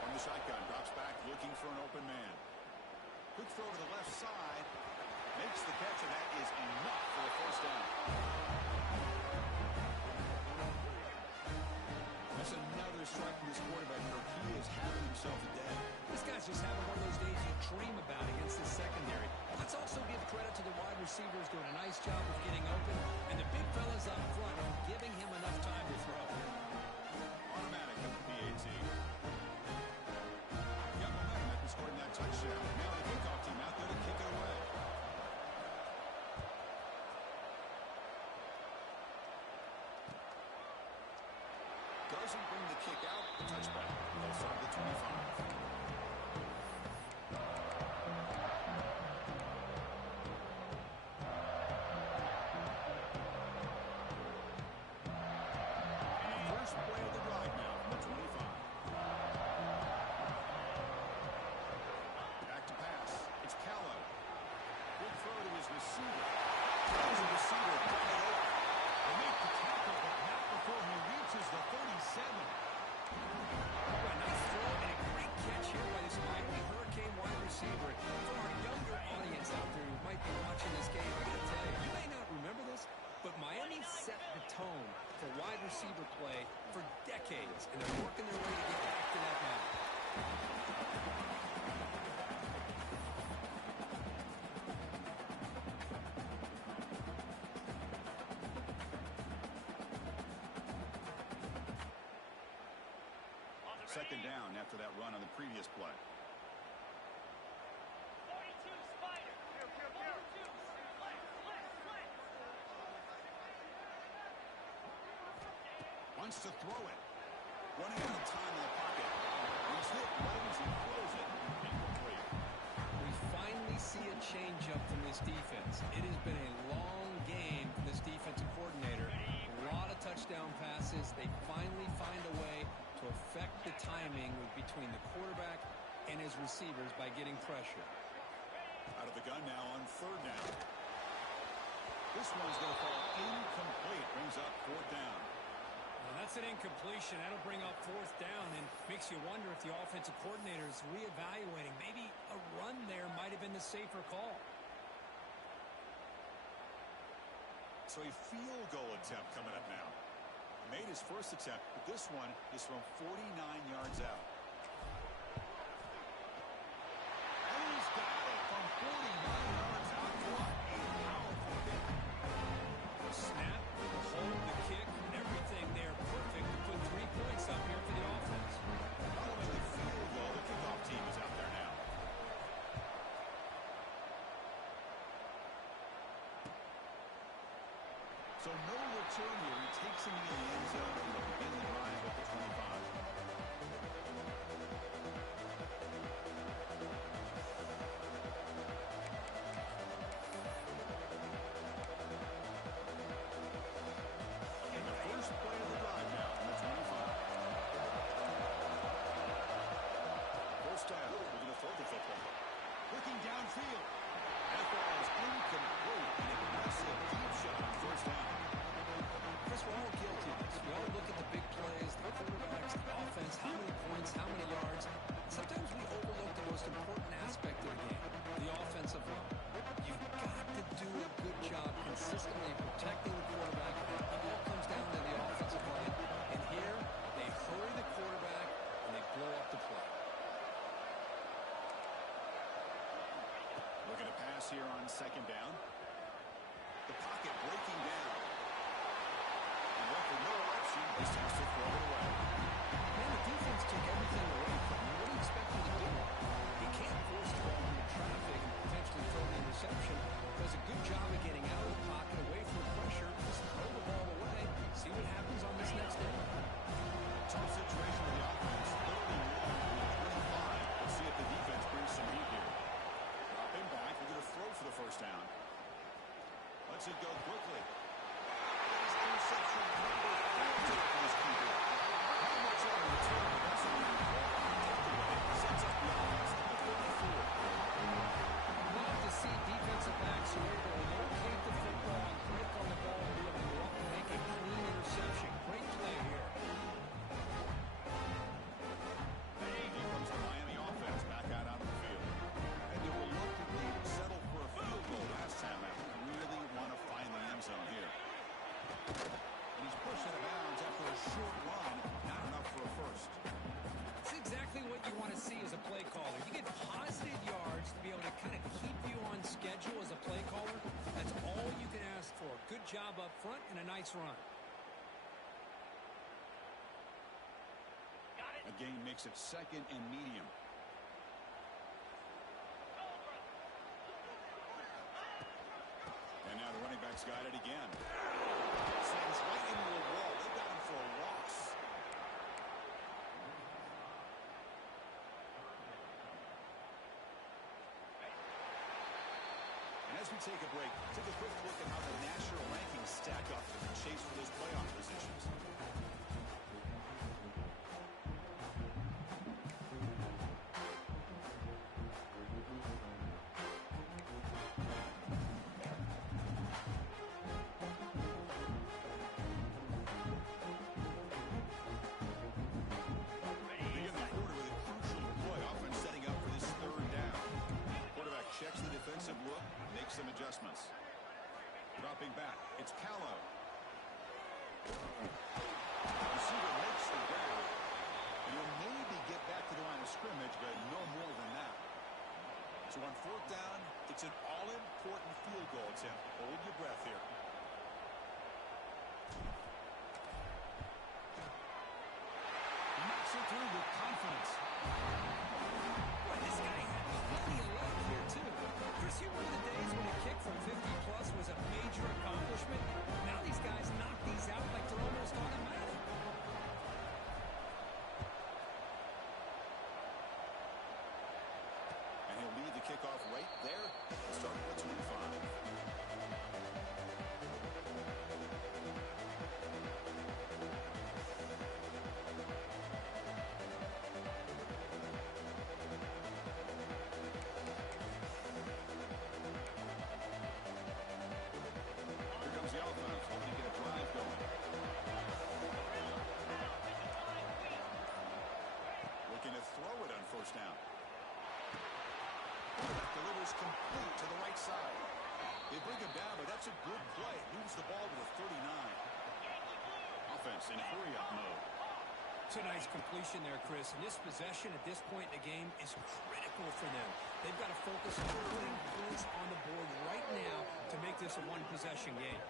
From the shotgun, drops back, looking for an open man. Quick throw to the left side. Makes the catch, and that is enough for a first down. That's another strike from this quarterback here. He is having himself a day. This guy's just having one of those days you dream about against the secondary. Let's also give credit to the wide receivers doing a nice job of getting open, and the big fellas up front giving him enough time to throw. Automatic at the PAT. Doesn't bring the kick out. Touchback. They'll start at the 25. First play of the drive now from the 25. Back to pass. It's Callow. Good throw to his receiver. Throws the receiver wide open. They make the tackle, but not before he reaches the 37. A nice throw and a great catch here by this Miami Hurricane wide receiver. For our younger audience out there who might be watching this game, I gotta tell you, you may not remember this, but Miami set the tone for wide receiver play for decades, and they're working their way to get back to that now. Second down after that run on the previous play. 42 Spider. 42 flex. Wants to throw it. Running out of time in the pocket. He's hit right as he throws it. Incomplete. We finally see a changeup from this defense. It has been a long game for this defensive coordinator. A lot of touchdown passes. They finally find a way to affect the timing between the quarterback and his receivers by getting pressure. Out of the gun now on third down. This one's going to fall incomplete. Brings up fourth down. Well, that's an incompletion. That'll bring up fourth down and makes you wonder if the offensive coordinator is reevaluating. Maybe a run there might have been the safer call. So a field goal attempt coming up now. Made his first attempt, but this one is from 49 yards out. And he's got it from 49 yards out. What a powerful kick. The snap, the hold, the kick, everything there perfect to put 3 points up here for the offense. Following the field goal, the kickoff team is out there now. So no return here. He takes him into the end zone and will begin the drive at the 25. And the first play of the drive now from the 25. First down. We're going to throw the football. Looking downfield. That ball is incomplete. An aggressive deep shot on first down. Chris, we're all guilty of this. We all look at the big plays, the quarterbacks, the offense, how many points, how many yards. Sometimes we overlook the most important aspect of the game, the offensive line. You've got to do a good job consistently protecting the quarterback. It all comes down to the offensive line. And here, they hurry the quarterback and they blow up the play. Looking to pass here on second down. The pocket breaking down. And with no option, he starts to throw it away. Man, the defense took everything away from him. What do you expect him to do? He can't force the ball into traffic and potentially throw the interception. Does a good job of getting out of the pocket, away from the pressure. Just throw the ball away. See what happens on this next down. Tough situation for the offense. Literally one from the 25. Let's see if the defense brings some heat here. Drop him back. They're going to throw for the first down. Lets it go quickly. That is interception number 4 for this keeper. Not much on the return, but that's what we want. Sets up the offense at the 34. Love to see defensive backs who are able to locate the football and break on the ball and be able to go up and make a clean interception. Great play here. Here comes the Miami offense back out onto the field. And they reluctantly settled for a field goal last time out. Really want to find the end zone here. And he's pushed out of bounds after a short run. Not enough for a first. It's exactly what you want to see as a play caller. You get positive yards to be able to kind of keep you on schedule as a play caller. That's all you can ask for. Good job up front and a nice run. A gain makes it second and medium. And now the running back's got it again. Slams right into a wall. They got him for a loss. we take a break, take a quick look at how the national rankings stack up in the chase for those playoff positions. Begin the quarter with a crucial play. Offense setting up for this third down. Quarterback checks the defensive look, makes some adjustments. Dropping back, it's Callow. Receiver makes the grab. And he'll maybe get back to the line of scrimmage, but no more than that. So on fourth down, it's an all-important field goal attempt. Hold your breath here. Knocks it through with confidence. Boy, this guy had plenty of luck here, too. Chris, you remember the days when a kick from 50-plus was a major accomplishment? Now these guys knock these out like they're almost automatic. And he'll lead the kickoff right there, starting at 25. Here comes the offense, hoping to get a drive going. Looking to throw it on first down. Quarterback delivers complete to the right side. They bring him down, but that's a good play. Moves the ball to the 39. Offense in hurry-up mode. It's a nice completion there, Chris. And this possession at this point in the game is critical for them. They've got to focus on putting points on the board right now to make this a one-possession game.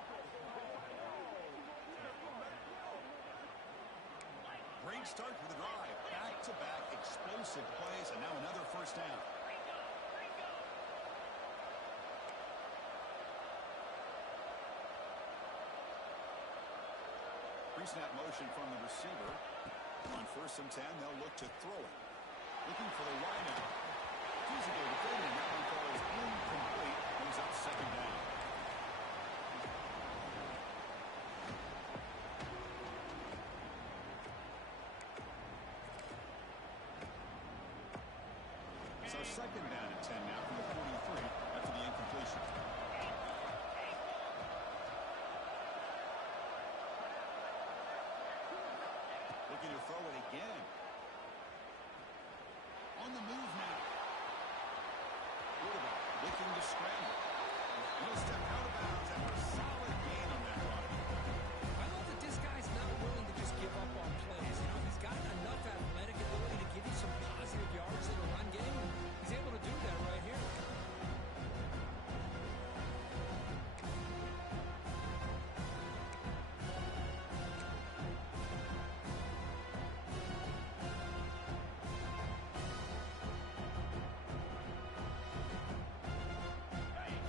Great start to the drive. Back-to-back explosive plays, and now another first down. Pre-snap motion from the receiver. On 1st and 10, they'll look to throw it. Looking for the wide out. Using a defending. That one falls incomplete. Brings up second down. So second down and 10 now from the 43 after the incompletion. Looking to throw it again. On the move now. Quarterback looking to scramble. He'll step out of bounds after a solid gain on that run. I love that this guy's not willing to just give up on plays. You know, he's got enough athletic ability to give you some positive yards in a run game. He's able to do that right here.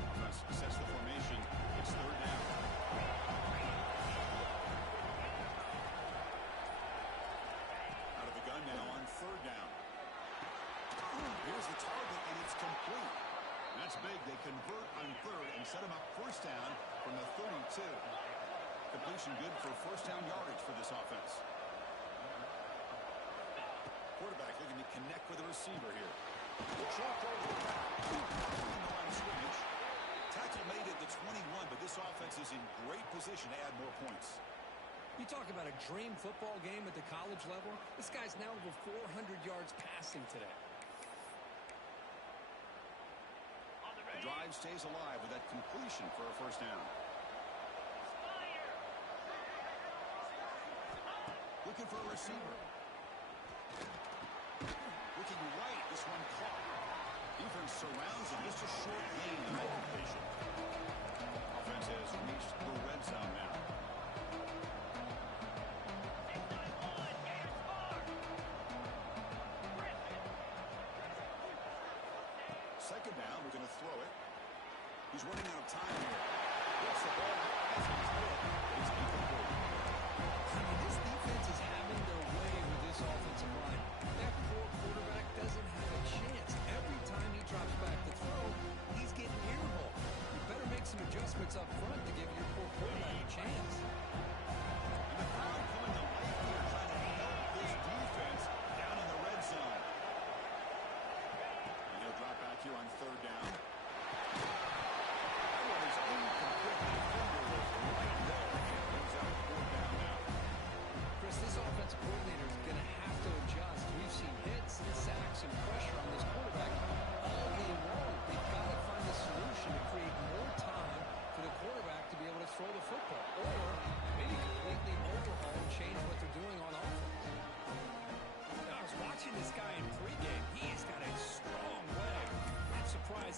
Offense sets the formation. It's third down. Out of the gun now on third down. Here's the target, and it's complete. That's big. They convert on third and set him up first down from the 32. Completion good for first down yardage for this offense. Quarterback looking to connect with the receiver here. Short throw to the back. On the line of scrimmage. Tackle made at the 21, but this offense is in great position to add more points. You talk about a dream football game at the college level. This guy's now over 400 yards passing today. The drive stays alive with that completion for a first down. Looking for a receiver. Looking right, this one caught. Defense surrounds him. Just a short gain in that completion. Offense has reached the red zone now. Second down, we're going to throw it. He's running out of time here. Gets the ball as he's hit. It's incomplete. I mean, this defense is having their way with this offensive line. That poor quarterback doesn't have a chance. Every time he drops back to throw, he's getting earball. You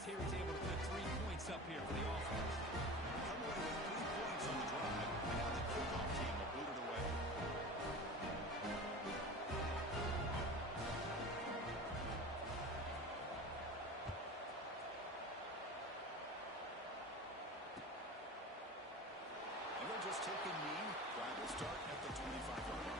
here he's able to put 3 points up here for the offense. Come away with 3 points on the drive, and now the kickoff team will boot it away. And they'll just take a knee. Drive will start at the 25-yard line.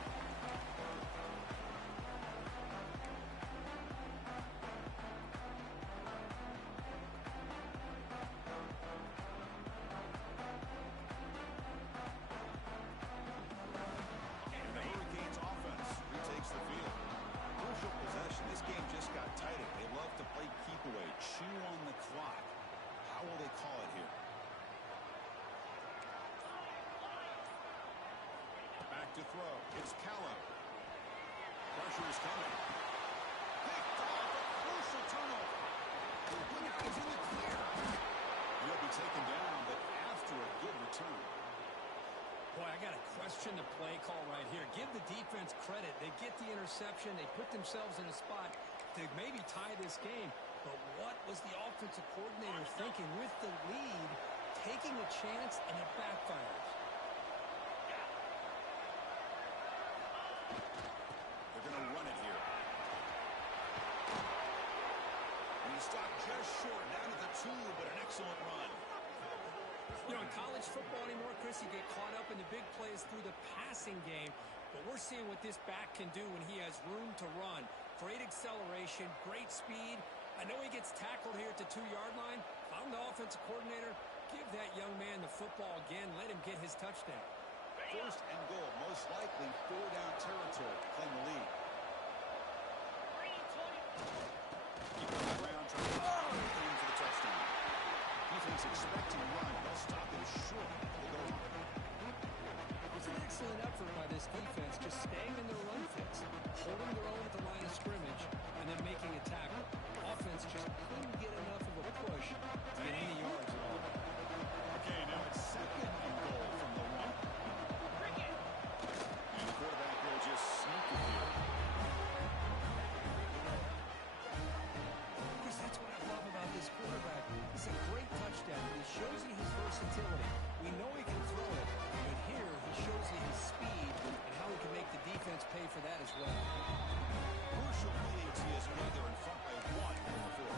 Chew on the clock. How will they call it here? Back to throw. It's Callow. Pressure is coming. Picked off a crucial turnover. He's in the clear. He'll be taken down, but after a good return. Boy, I got to question the play call right here. Give the defense credit. They get the interception. They put themselves in a spot to maybe tie this game. But what was the offensive coordinator thinking with the lead, taking a chance, and it backfires? They're going to run it here. And he stopped just short, down at the 2, but an excellent run. You know, in college football anymore, Chris, you get caught up in the big plays through the passing game. But we're seeing what this back can do when he has room to run. Great acceleration, great speed. I know he gets tackled here at the 2-yard line. If I'm the offensive coordinator, give that young man the football again. Let him get his touchdown. First and goal, most likely 4-down territory. Claim the lead. Keep on the ground, trying to aim for the touchdown. Defense expecting a run. They'll stop it short. They'll go on. It was an excellent effort by this defense, just staying in their run fits, holding their own at the line of scrimmage, and then making a tackle. Offense just couldn't get enough of a push to get any yards at all. Okay, now it's 2nd and goal from the 1. And the quarterback will just sneak it here. Chris, that's what I love about this quarterback. It's a great touchdown. He shows you his versatility. We know he can throw it, but here he shows you his speed and how he can make the defense pay for that as well. Crucial PAT is good. They're in front by 1 in the 4th.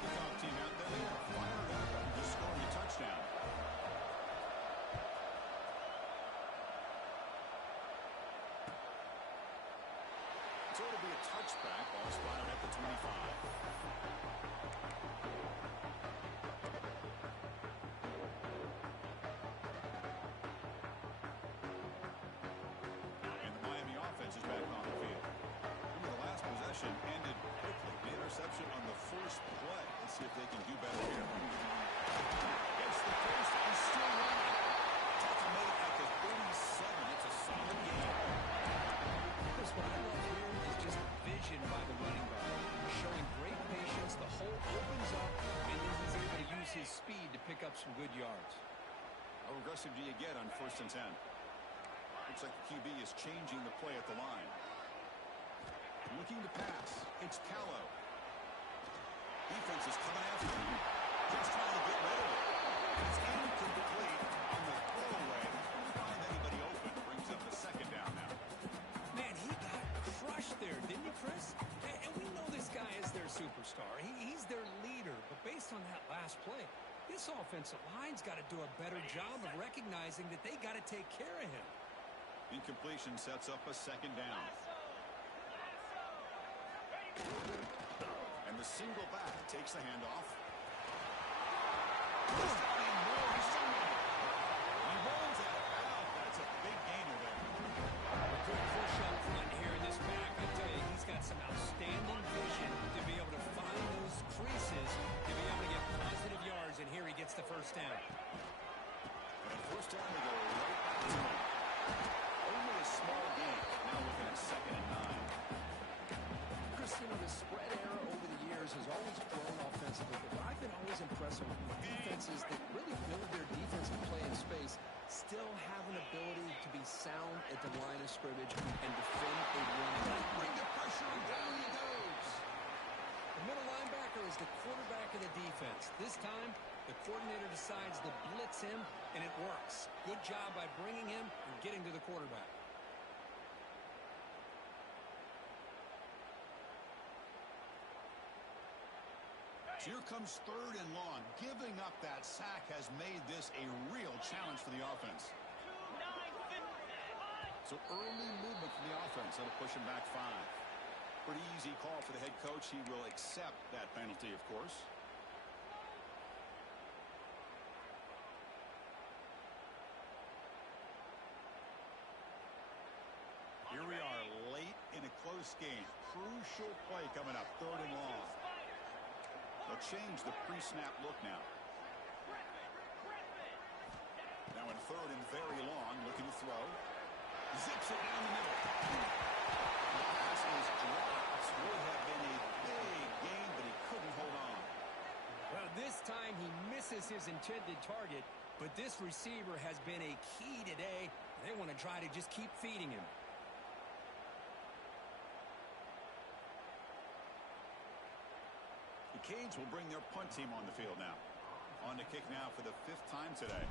Kickoff team out there. They are fired up and just scoring a touchdown. So it'll be a touchback. Ball spotted at the 25. Ended quickly. The interception on the first play. Let's see if they can do better here. Gets the first and still running. Tackle made at the 37. It's a solid game. Chris, what I love here is just vision by the running back. Showing great patience. The hole opens up, and then he's able to use his speed to pick up some good yards. How aggressive do you get on 1st and 10? Looks like the QB is changing the play at the line. Looking to pass. It's Callow. Defense is coming after him. Just trying to get rid of it. It's incomplete on the throwaway. Can't find anybody open. Brings up the 2nd down now. Man, he got crushed there, didn't he, Chris? And we know this guy is their superstar. He's their leader. But based on that last play, this offensive line's got to do a better job of recognizing that they got to take care of him. Incompletion sets up a 2nd down. And the single back takes the handoff. He rolls out of bounds. That's a big gainer there. A good push up front here in this back. I tell you, he's got some outstanding vision to be able to find those creases, to be able to get positive yards, and here he gets the 1st down. And 1st down, they go right back to him. Only a small gain. Now looking at 2nd and 9. You know, the spread era over the years has always grown offensively, but I've been always impressed with defenses that really build their defensive play in space, still have an ability to be sound at the line of scrimmage and defend a run. Bring the pressure, and down he goes. The middle linebacker is the quarterback of the defense. This time, the coordinator decides to blitz him, and it works. Good job by bringing him and getting to the quarterback. So here comes 3rd and long. Giving up that sack has made this a real challenge for the offense. 2-9-15. So early movement from the offense. That'll push him back 5. Pretty easy call for the head coach. He will accept that penalty, of course. Here we are late in a close game. Crucial play coming up. 3rd and long. They'll change the pre-snap look now. Now in 3rd and very long, looking to throw. Zips it down the middle. The pass is dropped. Would have been a big gain, but he couldn't hold on. Well, this time he misses his intended target, but this receiver has been a key today. They want to try to just keep feeding him. The Canes will bring their punt team on the field now. On to kick now for the 5th time today.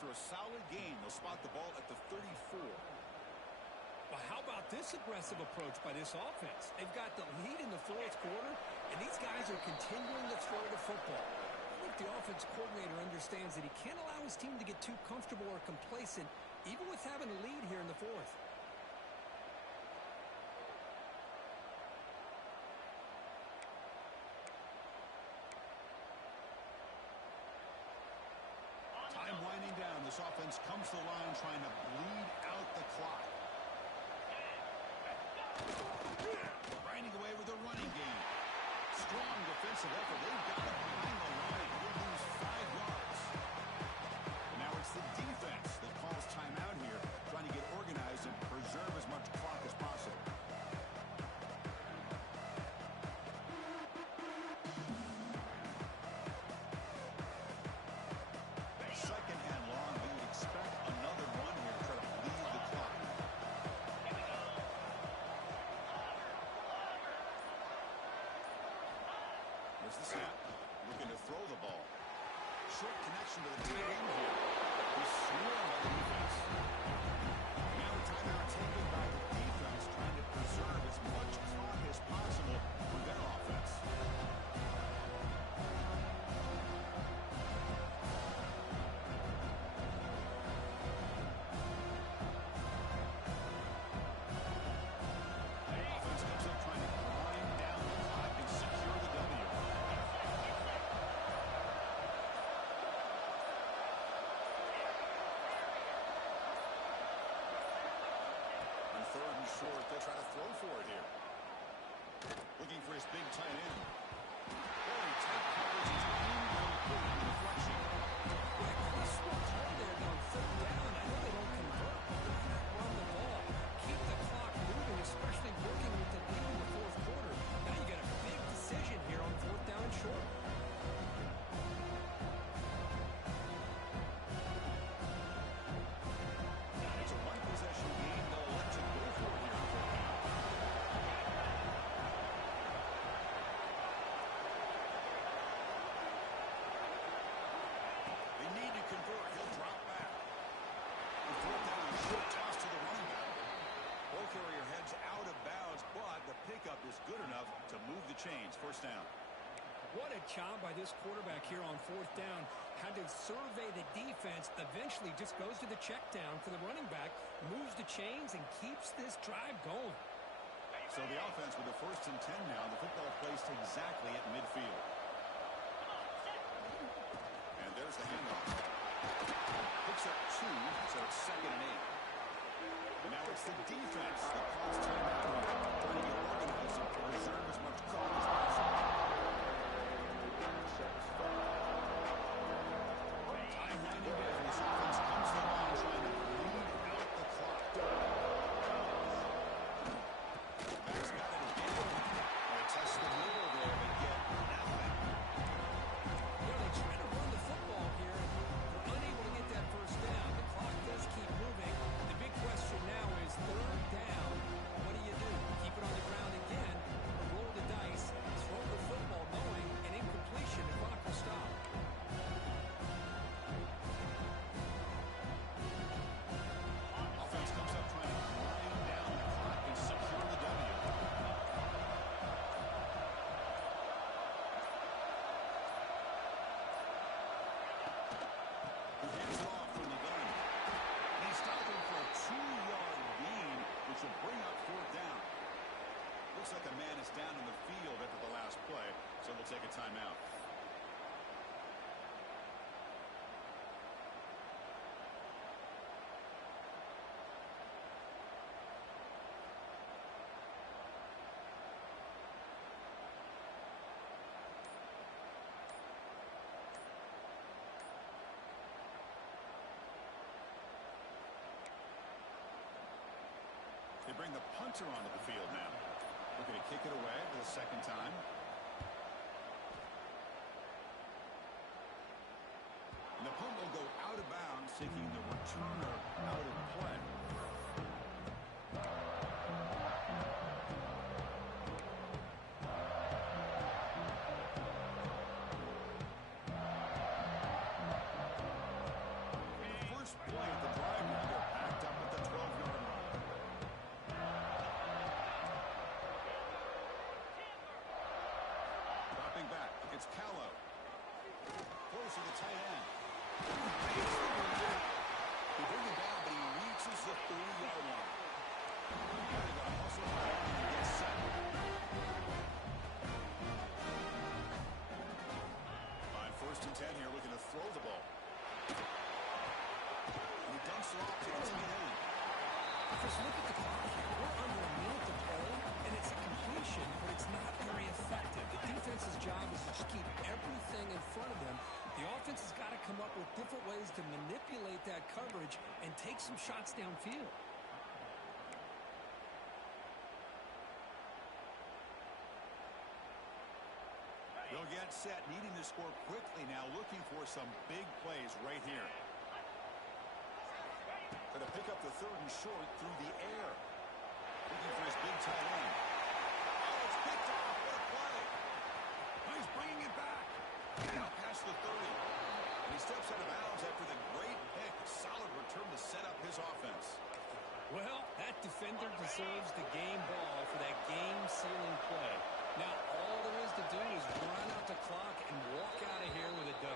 A solid gain. They'll spot the ball at the 34. Well, how about this aggressive approach by this offense? They've got the lead in the 4th quarter, and these guys are continuing to throw the football. I think the offense coordinator understands that he can't allow his team to get too comfortable or complacent, even with having a lead here in the 4th. Time winding down. This offense comes to the line trying to bleed out the clock. Grinding away with a running game. Strong defensive effort. They've got it behind the line. They lose 5 yards. And now it's the defense that calls timeout here, trying to get organized and preserve as much clock as possible. The snap, looking to throw the ball. Short connection to the tight end here. He's swarmed by the defense. Now the timeout taken by the defense, trying to preserve as much clock as possible for their offense. The offense comes up trying to grind down the clock and secure the W. Short, they'll try to throw for it here. Looking for his big tight end. Very tight coverage. He's incomplete on the deflection. Quickly switch right there on 3rd down. I know they don't convert, but they're going to run the ball. Keep the clock moving, especially working with the lead in the 4th quarter. Now you got a big decision here on 4th down and short. It's a one-possession game. They'll let you go for it here on 4th down. They need to convert. He'll drop back. The 4th down and short toss to the running back. Ball carrier heads out of bounds, but the pickup is good enough to move the chains. 1st down. What a job by this quarterback here on fourth down. Had to survey the defense, eventually just goes to the check down for the running back, moves the chains, and keeps this drive going. So the offense with the 1st and 10 now. The football placed exactly at midfield. And there's the handoff. Picks up 2, so it's 2nd and 8. And now it's the defense that calls timeout here. Trying to get organized and preserve as much clock as possible. Time winding down. This offense comes to the line trying to bleed out the clock. Back's got it again. They test the middle there, but get nothing. They try to run the football here. They're unable to get that first down. The clock does keep moving. The big question now is 3rd down. What do? Keep it on the ground again, or roll the dice, throw the football knowing an incompletion, the clock will stop. Offense comes up trying to grind down the clock and secure the W. He hands it off from the gun. And he's stopping for a 2-yard gain, which will bring up 4th down. Looks like a man is down in the field after the last play, so we'll take a timeout. They bring the punter onto the field now. Looking to kick it away for the 2nd time. And the punt will go out of bounds, taking the returner out of play. First play of the drive now, they're packed up at the 12-yard line. Dropping back, it's Callow. Close to the tight end. They bring him down, but he reaches the 30-yard line. Now they got to hustle hard and get set. On 1st and 10 here, looking to throw the ball. And he dumps it off to the tight end. Just look at the clock here. We're under a minute to play, and it's a completion, but it's not very effective. The defense's job is to just keep everything in front of them. The offense has got to come up with different ways to manipulate that coverage and take some shots downfield. They'll get set, needing to score quickly now, looking for some big plays right here. Going to pick up the 3rd and short through the air. Looking for his big tight end. Oh, it's picked off. What a play. Oh, he's bringing it back. Now past the 30. And he steps out of bounds after the great pick. Solid return to set up his offense. Well, that defender deserves the game ball for that game-sealing play. Now, all there is to do is run out the clock and walk out of here with a W.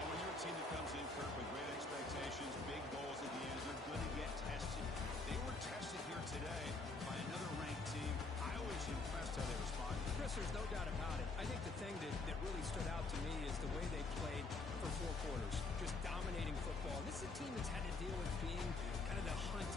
Well, when you're a team that comes in, Kirk, with great expectations, big goals at the end, you're going to get tested. They were tested here today by another ranked team. I was impressed how they responded. Chris, there's no doubt about it. I think the thing that really stood out to me is the way they played for 4 quarters, just dominating football. This is a team that's had to deal with being kind of the hunt